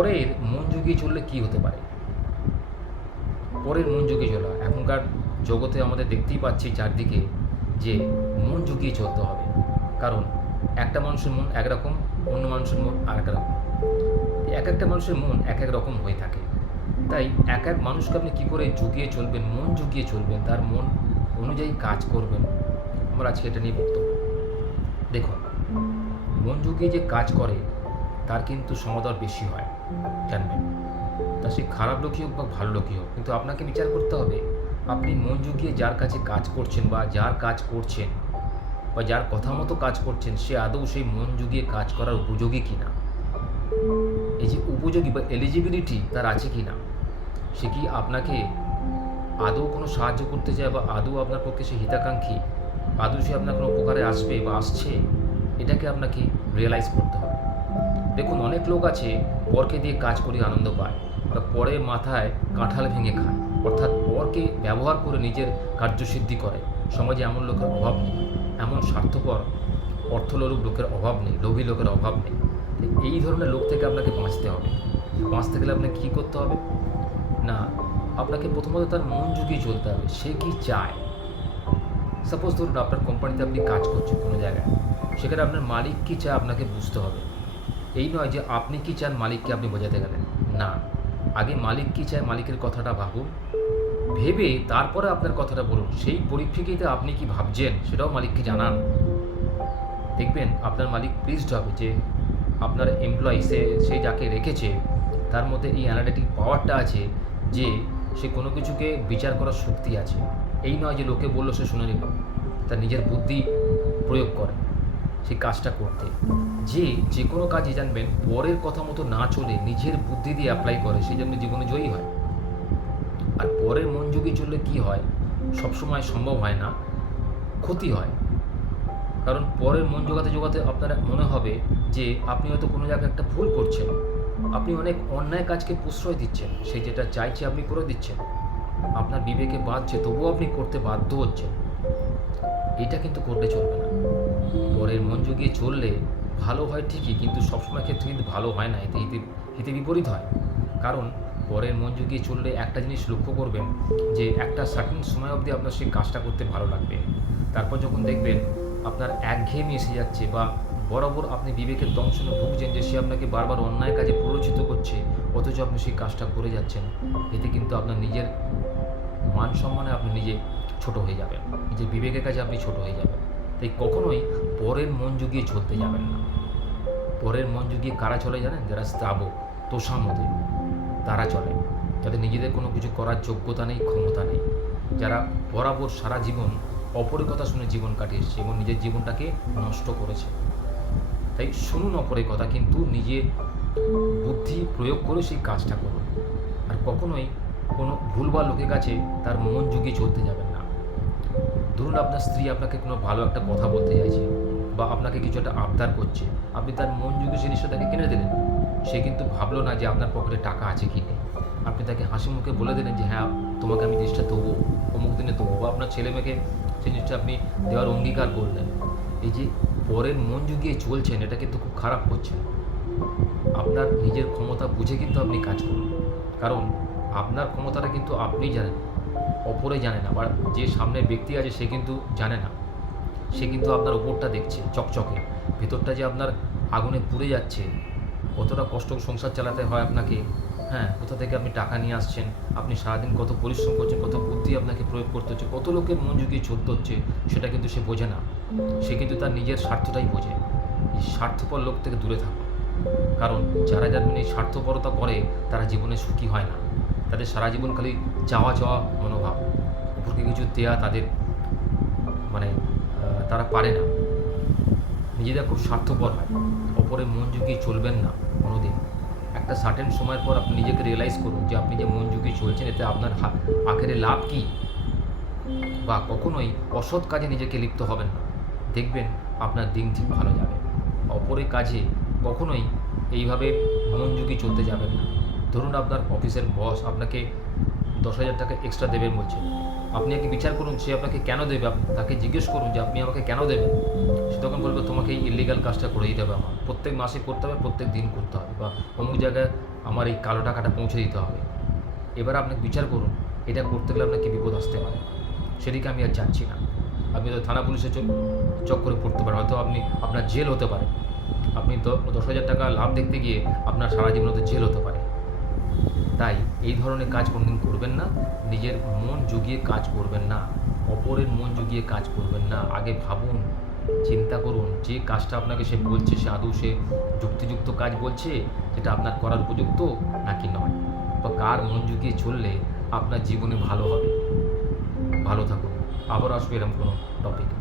পরের মন জুগিয়ে চললে কি হতে পারে? পরের মন জুগিয়ে চলা। এখনকার জগতে আমাদের দেখতেই পাচ্ছি চারদিকে যে মন জুগিয়ে চলতে হবে। কারণ একটা মানুষের মন একরকম অন্য মানুষের মন আর এক রকম। এক একটা মানুষের মন এক এক রকম হয়ে থাকে। তাই এক এক মানুষকে আপনি কী করে জুগিয়ে চলবেন, মন জুগিয়ে চলবেন, তার মন অনুযায়ী কাজ করবেন? আমার আজকে এটা নিয়ে বক্তব্য। দেখুন, মন জুগিয়ে যে কাজ করে, তার কিন্তু সমাদর বেশি হয়। জানবেন। তা সে খারাপ লোকই হোক বা ভালো লোকই হোক, কিন্তু আপনাকে বিচার করতে হবে, আপনি মন জুগিয়ে যার কাছে কাজ করছেন বা যার কাজ করছেন বা যার কথা মতো কাজ করছেন, সে আদৌ সেই মন জুগিয়ে কাজ করার উপযোগী কি না এই যে উপযোগী বা এলিজিবিলিটি তার আছে কি না সে কি আপনাকে আদৌ কোনো সাহায্য করতে চায় বা আদৌ আপনার পক্ষে সে হিতাকাঙ্ক্ষী? আদৌ সে আপনার কোনো উপকারে আসবে বা আসছে? এটাকে আপনাকে রিয়েলাইজ করতে হবে। দেখুন, অনেক লোক আছে, পরকে দিয়ে কাজ করে আনন্দ পায় বা পরে মাথায় কাঁঠাল ভেঙে খায়। অর্থাৎ পরকে ব্যবহার করে নিজের কার্যসিদ্ধি করে। সমাজে এমন লোকের অভাব নেই, এমন স্বার্থপর অর্থলোলুপ লোকের অভাব নেই, লোভী লোকের অভাব নেই। এই ধরনের লোক থেকে আপনাকে বাঁচতে হবে। বাঁচতে গেলে আপনাকে কী করতে হবে? না, আপনাকে প্রথমত তার মন জুগিয়ে চলতে হবে, সে কি চায়? সাপোজ ধরুন, আপনার কোম্পানিতে আপনি কাজ করছেন কোনো জায়গায়, সেখানে আপনার মালিক কী চায় আপনাকে বুঝতে হবে। এই নয় যে আপনি কি চান মালিককে আপনি বোঝাতে গেলেন। না। আগে মালিক কী চায় মালিকের কথাটা ভাবুন। ভেবে তারপরে আপনার কথাটা বলুন। সেই পরিপ্রেক্ষিতে আপনি কি ভাবছেন সেটাও মালিককে জানান। দেখবেন আপনার মালিক প্লিজড হবে যে আপনার এমপ্লয়ি সে সে যাকে রেখেছে, তার মধ্যে এই অ্যানালিটিক পাওয়ারটা আছে যে সে কোনো কিছুকে বিচার করার শক্তি আছে। এই নয় যে লোকে বলল সে শুনে নিল। তার নিজের বুদ্ধি প্রয়োগ করে। সেই কাজটা করতে। যে যে কোনো কাজে জানবেন পরের কথা মতো না চলে নিজের বুদ্ধি দিয়ে অ্যাপ্লাই করে, সেই জন্য জীবনে জয়ী হয়। আর পরের মন যুগে চললে কি হয়? সবসময় সম্ভব হয় না, ক্ষতি হয়। কারণ পরের মন জোগাতে জোগাতে আপনার মনে হবে যে, আপনি হয়তো কোনো জায়গায় একটা ভুল করছেন। আপনি অনেক অন্যায় কাজকে প্রশ্রয় দিচ্ছেন, সে যেটা চাইছে আপনি করে দিচ্ছেন। আপনার বিবেকে বাঁধছে, তবুও আপনি করতে বাধ্য হচ্ছেন। এটা কিন্তু করলে চলবে না। পরের মন জুগিয়ে চললে ভালো হয় ঠিকই, কিন্তু সবসময় ক্ষেত্রে কিন্তু ভালো হয় না, এতে হিতে হিতে বিপরীত হয়। কারণ পরের মন জুগিয়ে চললে একটা জিনিস লক্ষ্য করবেন যে একটা সার্টেন সময় অবধি আপনার সেই কাজটা করতে ভালো লাগবে। তারপর যখন দেখবেন আপনার একঘেয়েমি এসে যাচ্ছে বা বরাবর আপনি বিবেকের দংশনে ভুগছেন যে সে আপনাকে বারবার অন্যায় কাজে প্ররোচিত করছে, অথচ আপনি সেই কাজটা করে যাচ্ছেন, এতে কিন্তু আপনার নিজের মান সম্মানে আপনি নিজে ছোট হয়ে যাবেন। নিজের বিবেকের কাছে আপনি ছোট হয়ে যাবেন। তাই কখনোই পরের মন জুগিয়ে চলতে যাবেন না। পরের মন জুগিয়ে কারা চলে জানেন? যারা স্থাবক তোষামতে তারা চলে। যাদের নিজেদের কোনো কিছু করার যোগ্যতা নেই, ক্ষমতা নেই। যারা বরাবর সারা জীবন অপরের কথা শুনে জীবন কাটিয়ে এসেছে এবং নিজের জীবনটাকে নষ্ট করেছে। তাই শুনুন অপরের কথা, কিন্তু নিজে বুদ্ধি প্রয়োগ করে সেই কাজটা করুন। আর কখনোই কোনো ভুলভাল লোকের কাছে তার মন জুগিয়ে চলতে যাবেন না। ধরুন আপনার স্ত্রী আপনাকে কোনো ভালো একটা কথা বলতে চাইছে বা আপনাকে কিছু একটা আবদার করছে, আপনি তার মন যুগে জিনিসটা তাকে কিনে দিলেন সে কিন্তু ভাবলো না যে আপনার পকেটে টাকা আছে কি নেই। আপনি তাকে হাসি মুখে বলে দিলেন যে হ্যাঁ তোমাকে আমি জিনিসটা দেবো, অমুক দিনে দেবো। বা আপনার ছেলে মেয়েকে সেই জিনিসটা আপনি দেওয়ার অঙ্গীকার করলেন। এই যে পরের মন জুগিয়ে চলছেন, এটা কিন্তু খুব খারাপ করছেন আপনার নিজের ক্ষমতা বুঝে কিন্তু আপনি কাজ করুন। কারণ আপনার ক্ষমতাটা কিন্তু আপনিই জানেন অপরে জানে না, বা যে সামনের ব্যক্তি আছে সে কিন্তু জানে না। সে কিন্তু আপনার ওপরটা দেখছে, চকচকে। ভেতরটা যে আপনার আগুনে পুড়ে যাচ্ছে, কতটা কষ্ট সংসার চালাতে হয় আপনাকে হ্যাঁ কোথা থেকে আপনি টাকা নিয়ে আসছেন, আপনি সারাদিন কত পরিশ্রম করছেন, কত বুদ্ধি আপনাকে প্রয়োগ করতে হচ্ছে, কত লোকের মন জুগিয়ে চলতে হচ্ছে, সেটা কিন্তু সে বোঝে না। সে কিন্তু তার নিজের স্বার্থটাই বোঝে। এই স্বার্থপর লোক থেকে দূরে থাকুন। কারণ যারা যারা এই স্বার্থপরতা করে, তারা জীবনে সুখী হয় না। তাদের সারা জীবন খালি চাওয়া চাওয়া মনোভাব। উপরকে কিছু দেয়া তাদের মানে তারা পারে না। নিজেরা খুব স্বার্থপর হয়। অপরের মন জুগিয়ে চলবেন না কোনোদিন। একটা সার্টেন সময়ের পর আপনি নিজেকে রিয়েলাইজ করুন যে আপনি যে মন জুগিয়ে চলছেন, এতে আপনার আখেরে লাভ কী? বা কখনোই অসৎ কাজে নিজেকে লিপ্ত হবেন না। দেখবেন আপনার দিন ঠিক ভালো যাবে। অপরের কাজে কখনোই এইভাবে মন জুগিয়ে চলতে যাবেন না। ধরুন আপনার অফিসের বস আপনাকে দশ হাজার টাকা এক্সট্রা দেবেন বলছে। আপনি আগে বিচার করুন সে আপনাকে কেন দেবে? তাকে জিজ্ঞেস করুন যে আপনি আমাকে কেন দেবেন? সে তখন বলবে, তোমাকে এই ইলিগাল কাজটা করে দিতে হবে আমার। প্রত্যেক মাসে করতে হবে, প্রত্যেক দিন করতে হবে বা অমুক জায়গায় আমার এই কালো টাকাটা পৌঁছে দিতে হবে। এবার আপনাকে বিচার করুন, এটা করতে গেলে আপনাকে বিপদ আসতে পারে? সেদিকে আমি আর যাচ্ছি না। আপনি তো থানা পুলিশের চক- চক্করে পড়তে পারেন, হয়তো আপনি আপনার জেল হতে পারে। আপনি তো দশ হাজার টাকা লাভ দেখতে গিয়ে আপনার সারা জীবন হয়তো জেল হতে পারে। তাই এই ধরনের কাজ কোনোদিন করবেন না। নিজের মন জুগিয়ে কাজ করবেন না। অপরের মন জুগিয়ে কাজ করবেন না। আগে ভাবুন, চিন্তা করুন, যে কাজটা আপনাকে সে বলছে, সে আদৌ সে যুক্তিযুক্ত কাজ বলছে, যেটা আপনার করার উপযুক্ত নাকি নয়? বা কার মন জুগিয়ে চললে আপনার জীবনে ভালো হবে? ভালো থাকুন। আবার আসবে এরকম কোনো টপিক